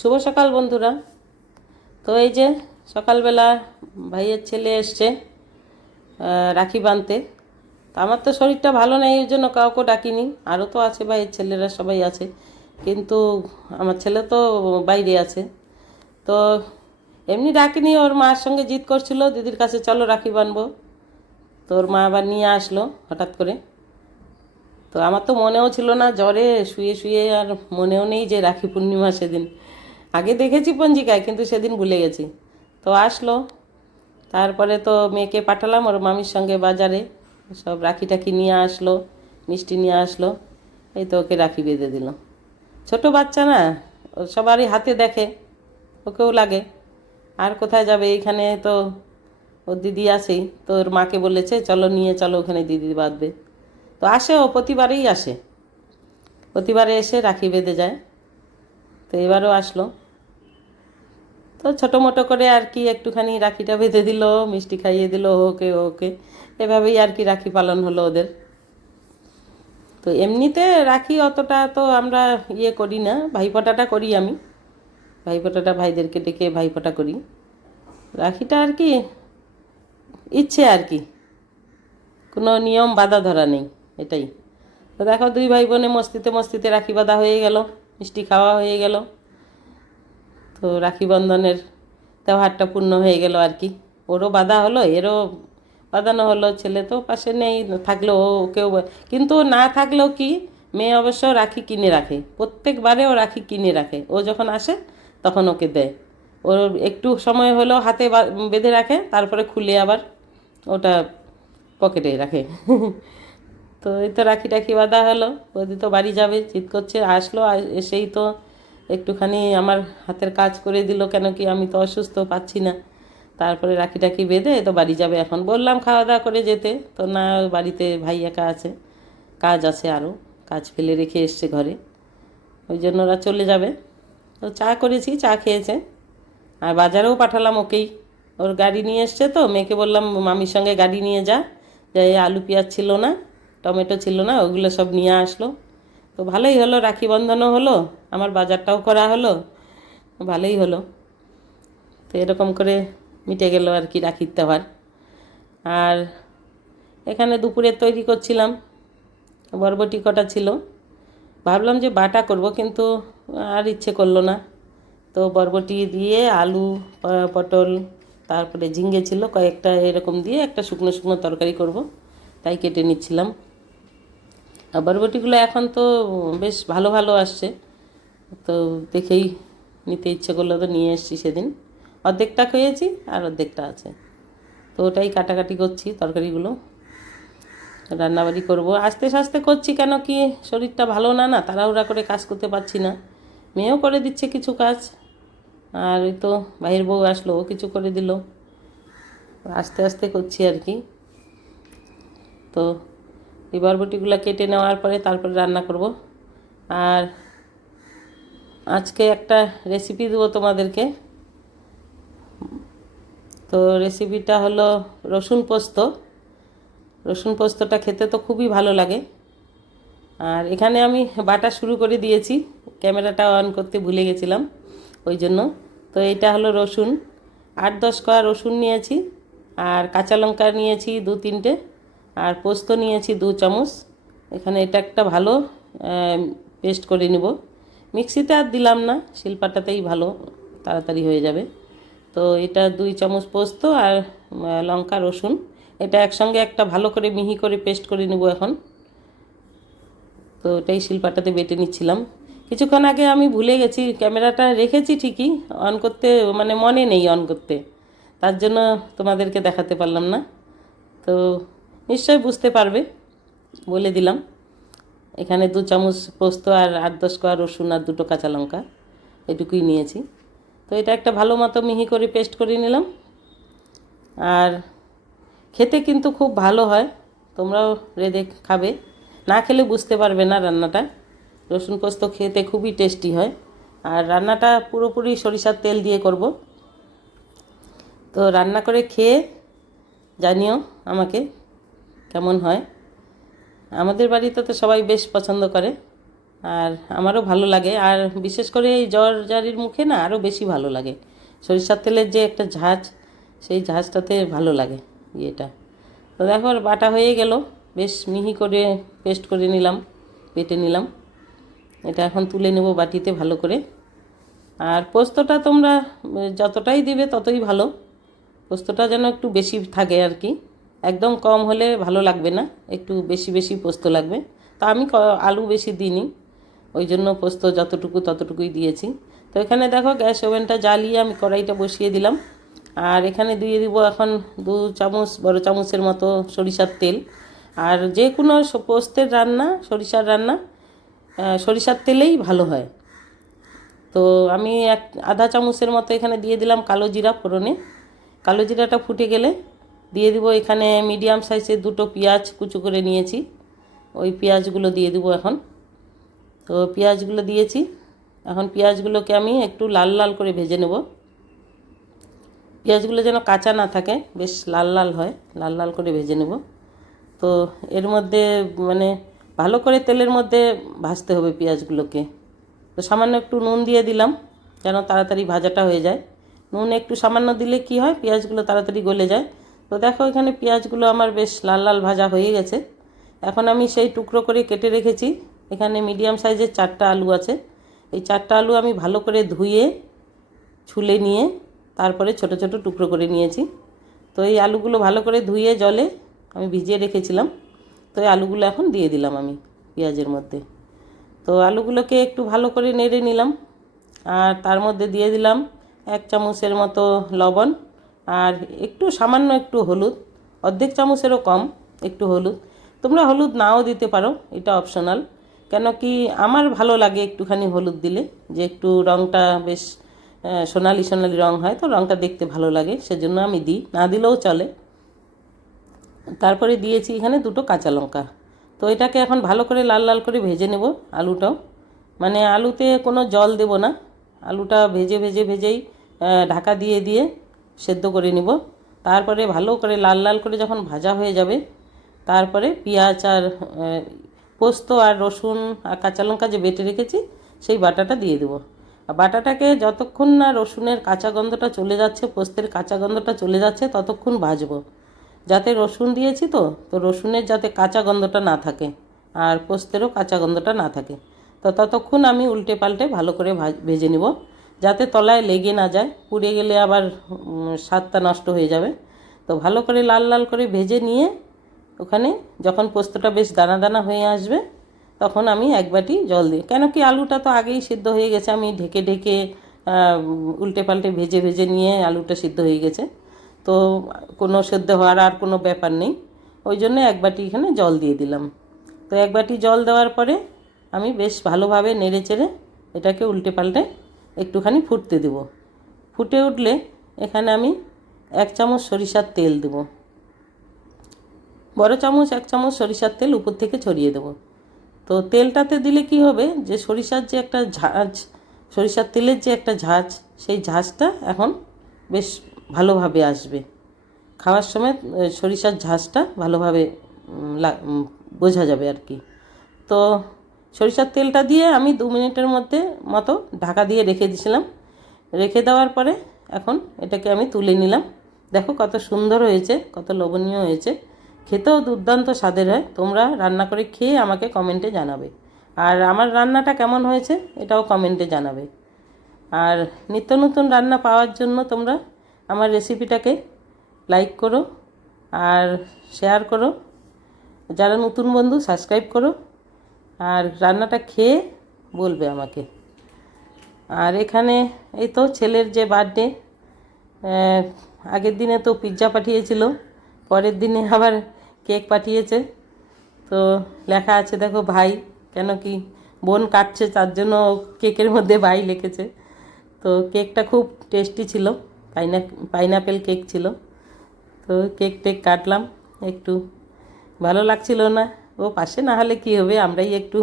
শুভ সকাল বন্ধুরা। তো এই যে সকালবেলা ভাইয়ের ছেলে এসছে রাখি বাঁধতে তা আমার তো শরীরটা ভালো নেই ওই জন্য কাউকে ডাকিনি। আরও তো আছে ভাইয়ের ছেলেরা, সবাই আছে। কিন্তু আমার ছেলে তো বাইরে আছে। তো এমনি ডাকিনি, ওর মার সঙ্গে জিদ করছিল, দিদির কাছে চলো রাখি বানবো। তো ওর মা আবার নিয়ে আসলো হঠাৎ করে। তো আমার তো মনেও ছিল না, জ্বরে শুয়ে শুয়ে আর মনেও নেই যে রাখি পূর্ণিমা সেদিন। আগে দেখেছি পঞ্জিকায়, কিন্তু সেদিন ভুলে গেছি। তো আসলো। তারপরে তো মেয়েকে পাঠালাম, ওর মামির সঙ্গে বাজারে। সব রাখি টাখি নিয়ে আসলো, মিষ্টি নিয়ে আসলো। এই তো ওকে রাখি বেঁধে দিল। ছোট বাচ্চা না সবারই হাতে দেখে, ওকেও লাগে। আর কোথায় যাবে? এইখানে তো ওর দিদি আসেই তো ওর মাকে বলেছে, চলো নিয়ে চলো, ওখানে দিদি বাঁধবে। তো আসে ও, প্রতিবারেই আসে। প্রতিবারে এসে রাখি বেঁধে যায়। তো এবারও আসলো। তো ছোটো মোটো করে আর কি একটুখানি রাখিটা বেঁধে দিল, মিষ্টি খাইয়ে দিল, ওকে ওকে। এভাবেই আর কি রাখি পালন হলো ওদের। তো এমনিতে রাখি অতটা তো আমরা ইয়ে করি না, ভাইফোঁটাটা করি আমি। ভাইফোঁটাটা ভাইদেরকে ডেকে ভাইফোঁটা করি। রাখিটা আর কি ইচ্ছে আর কি। কোনো নিয়ম বাধা ধরা নেই, এটাই। তো দেখো দুই ভাই বোনে মস্তিতে মস্তিতে রাখি বাঁধা হয়ে গেল, মিষ্টি খাওয়া হয়ে গেল। তো রাখি বন্ধনের তেহারটা পূর্ণ হয়ে গেল আর কি। ওরও বাধা হলো, এরও বাঁধানো হলো, ছেলে তো পাশে নেই, থাকলেও কেউ কিন্তু না থাকলেও কি, মেয়ে অবশ্য রাখি কিনে রাখে, প্রত্যেকবারে ও রাখি কিনে রাখে, ও যখন আসে তখন ওকে দেয়। ওর একটু সময় হলেও হাতে বেঁধে রাখে, তারপরে খুলে আবার ওটা পকেটে রাখে। তো এই তো রাখি টাখি বাঁধা হলো, বৌদি তো বাড়ি যাবে চিৎ করছে, আসলো এসেই তো একটুখানি আমার হাতের কাজ করে দিল কেন কি আমি তো অসুস্থ পাচ্ছি না। তারপরে রাখি টাখি বেঁধে তো বাড়ি যাবে এখন। বললাম খাওয়া দাওয়া করে যেতে। তো না, বাড়িতে ভাই একা আছে। কাজ আছে আরও কাজ ফেলে রেখে এসছে ঘরে। ওই জন্য ওরা চলে যাবে। তো চা করেছি, চা খেয়েছে। আর বাজারেও পাঠালাম ওকেই। ওর গাড়ি নিয়ে এসছে তো, মেয়েকে বললাম, মামির সঙ্গে গাড়ি নিয়ে যা। যে আলু পেঁয়াজ ছিল না, টমেটো ছিল না, ওগুলো সব নিয়ে আসলো। তো ভালোই হলো, রাখি বন্ধনও হলো, আমার বাজারটাও করা হলো ভালোই হলো। তো এরকম করে মিটে গেল আর কি রাখির তেহার আর এখানে দুপুরে তৈরি করছিলাম, বরবটি কটা ছিল। ভাবলাম যে বাটা করব, কিন্তু আর ইচ্ছে করল না। তো বরবটি দিয়ে আলু পটল, তারপরে ঝিঙ্গে ছিল, কয়েকটা এরকম দিয়ে একটা শুকনো শুকনো তরকারি করব, তাই কেটে নিচ্ছিলাম। বরবটিগুলো এখন তো বেশ ভালো ভালো আসছে। তো দেখেই নিতে ইচ্ছে করল তো নিয়ে এসেছি সেদিন। অর্ধেকটা খেয়েছি আর অর্ধেকটা আছে। তো ওটাই কাটাকাটি করছি তরকারিগুলো। রান্নাবাড়ি করব। আস্তে আস্তে করছি কেন কি? শরীরটা ভালো না না তাড়াহুড়া করে কাজ করতে পারছি না। মেয়েও করে দিচ্ছে কিছু কাজ। আর ওই তো ভাইয়ের বউ আসলো, ও কিছু করে দিল। আস্তে আস্তে করছি আর কি। তো এই বরবটিগুলো কেটে নেওয়ার পরে তারপরে রান্না করব। আর আজকে একটা রেসিপি দেবো তোমাদেরকে। তো রেসিপিটা হলো রসুন পোস্ত। রসুন পোস্তটা খেতে তো খুবই ভালো লাগে। আর এখানে আমি বাটা শুরু করে দিয়েছি। ক্যামেরাটা অন করতে ভুলে গেছিলাম ওই জন্য। তো এটা হলো রসুন। আট দশ কোয়া রসুন নিয়েছি। আর কাঁচা লঙ্কা নিয়েছি দু তিনটে। আর পোস্ত নিয়েছি দু চামচ। এখানে এটা একটা ভালো পেস্ট করে নিব। মিক্সিতে আর দিলাম না, শিলপাটাতেই ভালো, তাড়াতাড়ি হয়ে যাবে। তো এটা দুই চামচ পোস্ত আর লঙ্কা, রসুন। এটা একসঙ্গে একটা ভালো করে মিহি করে পেস্ট করে নেব এখন। তো ওটাই শিলপাটাতে বেটে নিচ্ছিলাম। কিছুক্ষণ আগে আমি ভুলে গেছি, ক্যামেরাটা রেখেছি ঠিকই, অন করতে মানে মনে নেই অন করতে। তার জন্য তোমাদেরকে দেখাতে পারলাম না। তো নিশ্চয়ই বুঝতে পারবে। বলে দিলাম। এখানে দু চামচ পোস্ত আর আট দশ কোয়া রসুন আর দুটো কাঁচা লঙ্কা এটুকুই নিয়েছি। তো এটা একটা ভালো মতো মিহি করে পেস্ট করে নিলাম। আর খেতে কিন্তু খুব ভালো হয়। তোমরাও রেঁধে খাবে। না খেলে বুঝতে পারবে না রান্নাটা। রসুন পোস্ত খেতে খুবই টেস্টি হয়। আর রান্নাটা পুরোপুরি সরিষার তেল দিয়ে করব। তো রান্না করে খেয়ে জানিও আমাকে কেমন হয়? আমাদের বাড়িতে তো সবাই বেশ পছন্দ করে, আর আমারও ভালো লাগে। আর বিশেষ করে এই জ্বর জারির মুখে না আরও বেশি ভালো লাগে। সরিষার তেলের যে একটা ঝাঁজ, সেই ঝাঁজটাতে ভালো লাগে ইয়েটা। তো দেখো বাটা হয়ে গেল। বেশ মিহি করে পেস্ট করে নিলাম পেটে নিলাম। এটা এখন তুলে নেব বাটিতে ভালো করে। আর পোস্তটা তোমরা যতটাই দিবে ততই ভালো। পোস্তটা যেন একটু বেশি থাকে আর কি। একদম কম হলে ভালো লাগবে না, একটু বেশি বেশি পোস্ত লাগবে। তা আমি আলু বেশি দিইনি, ওই জন্য পোস্ত যতটুকু ততটুকুই দিয়েছি। তো এখানে দেখো গ্যাস ওভেনটা জ্বালিয়ে আমি কড়াইটা বসিয়ে দিলাম। আর এখানে দিয়ে দিব এখন দু চামচ, বড় চামচের মতো সরিষার তেল। আর যে কোনো পোস্তের রান্না, সরিষার রান্না সরিষার তেলেই ভালো হয়। তো আমি এক, আধা চামচের মতো এখানে দিয়ে দিলাম কালো জিরা ফোড়নে। কালো জিরাটা ফুটে গেলে দিয়ে দিব এখানে মিডিয়াম সাইজের দুটো পেঁয়াজ কুচু করে নিয়েছি। ওই পেঁয়াজগুলো দিয়ে দিব এখন। তো পেঁয়াজগুলো দিয়েছি। এখন পেঁয়াজগুলোকে আমি একটু লাল লাল করে ভেজে নেব। পেঁয়াজগুলো যেন কাঁচা না থাকে, বেশ লাল লাল হয়, লাল লাল করে ভেজে নেব। তো এর মধ্যে মানে ভালো করে তেলের মধ্যে ভাজতে হবে পেঁয়াজগুলোকে। তো সামান্য একটু নুন দিয়ে দিলাম, যেন তাড়াতাড়ি ভাজাটা হয়ে যায়। নুন একটু সামান্য দিলে কি হয়, পেঁয়াজগুলো তাড়াতাড়ি গলে যায়। তো দেখো এখানে পেঁয়াজগুলো আমার বেশ লাল লাল ভাজা হয়ে গেছে। এখন আমি সেই টুকরো করে কেটে রেখেছি। এখানে মিডিয়াম সাইজের চারটা আলু আছে। এই চারটা আলু আমি ভালো করে ধুয়ে, ছুলে নিয়ে তারপরে ছোট ছোট টুকরো করে নিয়েছি। তো এই আলুগুলো ভালো করে ধুয়ে, জলে আমি ভিজিয়ে রেখেছিলাম। তো এই আলুগুলো এখন দিয়ে দিলাম আমি পেঁয়াজের মধ্যে। তো আলুগুলোকে একটু ভালো করে নেড়ে নিলাম। আর তার মধ্যে দিয়ে দিলাম এক চামচের মতো লবণ। আর একটু সামান্য একটু হলুদ, অর্ধেক চামচেরও কম একটু হলুদ। তোমরা হলুদ নাও দিতে পারো, এটা অপশনাল কেন কি আমার ভালো লাগে একটুখানি হলুদ দিলে, যে একটু রঙটা বেশ সোনালি সোনালি রং হয়, তো রঙটা দেখতে ভালো লাগে, সেজন্য আমি দিই, না দিলেও চলে। তারপরে দিয়েছি এখানে দুটো কাঁচা লঙ্কা। তো এটাকে এখন ভালো করে লাল লাল করে ভেজে নেব আলুটাও। মানে আলুতে কোনো জল দেব না, আলুটা ভেজে ভেজে ভেজেই ঢাকা দিয়ে দিয়ে সেদ্ধ করে নিব। তারপরে ভালো করে লাল লাল করে যখন ভাজা হয়ে যাবে, তারপরে পেঁয়াজ আর পোস্ত আর রসুন আর কাঁচা লঙ্কা যে বেটে রেখেছি, সেই বাটাটা দিয়ে দেবো। বাটাটাকে যতক্ষণ না রসুনের কাঁচা গন্ধটা চলে যাচ্ছে, পোস্তের কাঁচা গন্ধটা চলে যাচ্ছে, ততক্ষণ ভাজবো। যাতে রসুন দিয়েছি তো তো রসুনের যাতে কাঁচা গন্ধটা না থাকে আর পোস্তেরও কাঁচা গন্ধটা না থাকে। তো ততক্ষণ আমি উল্টে পাল্টে ভালো করে ভেজে নিব। যাতে তলায় লেগে না যায়, পুড়ে গেলে আবার স্বাদটা নষ্ট হয়ে যাবে। তো ভালো করে লাল লাল করে ভেজে নিয়ে ওখানে যখন পোস্তটা বেশ দানা দানা হয়ে আসবে, তখন আমি এক বাটি জল দিই। কেন কি আলুটা তো আগেই সিদ্ধ হয়ে গেছে, আমি ঢেকে ঢেকে উল্টে পাল্টে ভেজে ভেজে নিয়ে আলুটা সিদ্ধ হয়ে গেছে। তো কোনো সেদ্ধ হওয়ার আর কোনো ব্যাপার নেই। ওই জন্য এক বাটি এখানে জল দিয়ে দিলাম। তো এক বাটি জল দেওয়ার পরে আমি বেশ ভালোভাবে নেড়ে চেড়ে এটাকে উল্টে পাল্টে একটুখানি ফুটতে দেব। ফুটে উঠলে এখানে আমি এক চামচ সরিষার তেল দেবো। বড় চামচ, এক চামচ সরিষার তেল উপর থেকে ছড়িয়ে দেবো। তো তেলটাতে দিলে কি হবে? যে সরিষার যে একটা ঝাঁজ, সরিষার তেলের যে একটা ঝাঁজ, সেই ঝাঁজটা এখন বেশ ভালোভাবে আসবে। খাওয়ার সময় সরিষার ঝাঁজটা ভালোভাবে বোঝা যাবে আর কি। তো সরিষার তেলটা দিয়ে আমি দু মিনিটের মধ্যে মতো ঢাকা দিয়ে রেখে দিয়েছিলাম। রেখে দেওয়ার পরে এখন এটাকে আমি তুলে নিলাম। দেখো কত সুন্দর হয়েছে, কত লোভনীয় হয়েছে। খেতেও দুর্দান্ত স্বাদের হয়। তোমরা রান্না করে খেয়ে আমাকে কমেন্টে জানাবে। আর আমার রান্নাটা কেমন হয়েছে এটাও কমেন্টে জানাবে। আর নিত্য নতুন রান্না পাওয়ার জন্য তোমরা আমার রেসিপিটাকে লাইক করো আর শেয়ার করো। যারা নতুন বন্ধু, সাবস্ক্রাইব করো। আর রান্নাটা খেয়ে বলবে আমাকে। আর এখানে এই তো ছেলের যে বার্থডে আগের দিনে তো পিৎজা পাঠিয়েছিল, পরের দিনে আবার কেক পাঠিয়েছে। তো লেখা আছে, দেখো ভাই, কেন কি বোন কাটছে তার জন্য কেকের মধ্যে ভাই লিখেছে। তো কেকটা খুব টেস্টি ছিল, পাইনা পাইনাপেল কেক ছিল। তো কেক টেক কাটলাম, একটু ভালো লাগছিল না। ও পাশে না হলে কি হবে? আমরাই একটু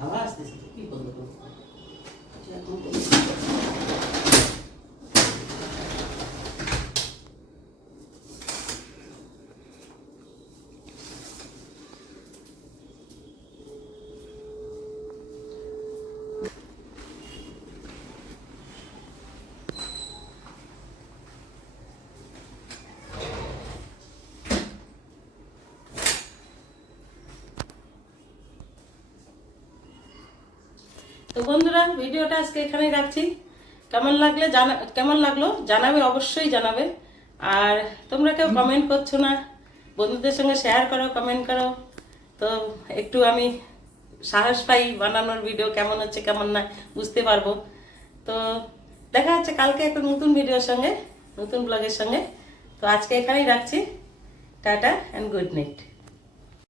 হাওয়া আসতেছে কি এখন তো বন্ধুরা ভিডিওটা আজকে এখানেই রাখছি। কেমন লাগলে জানা কেমন লাগল জানাবে অবশ্যই জানাবে। আর তোমরা কেউ কমেন্ট করছ না বন্ধুদের সঙ্গে শেয়ার করো কমেন্ট করো। তো একটু আমি সাহস পাই বানানোর ভিডিও কেমন হচ্ছে কেমন না বুঝতে পারব। তো দেখা হচ্ছে কালকে একটা নতুন ভিডিওর সঙ্গে নতুন ব্লগের সঙ্গে। তো আজকে এখানেই রাখছি। Tata and good night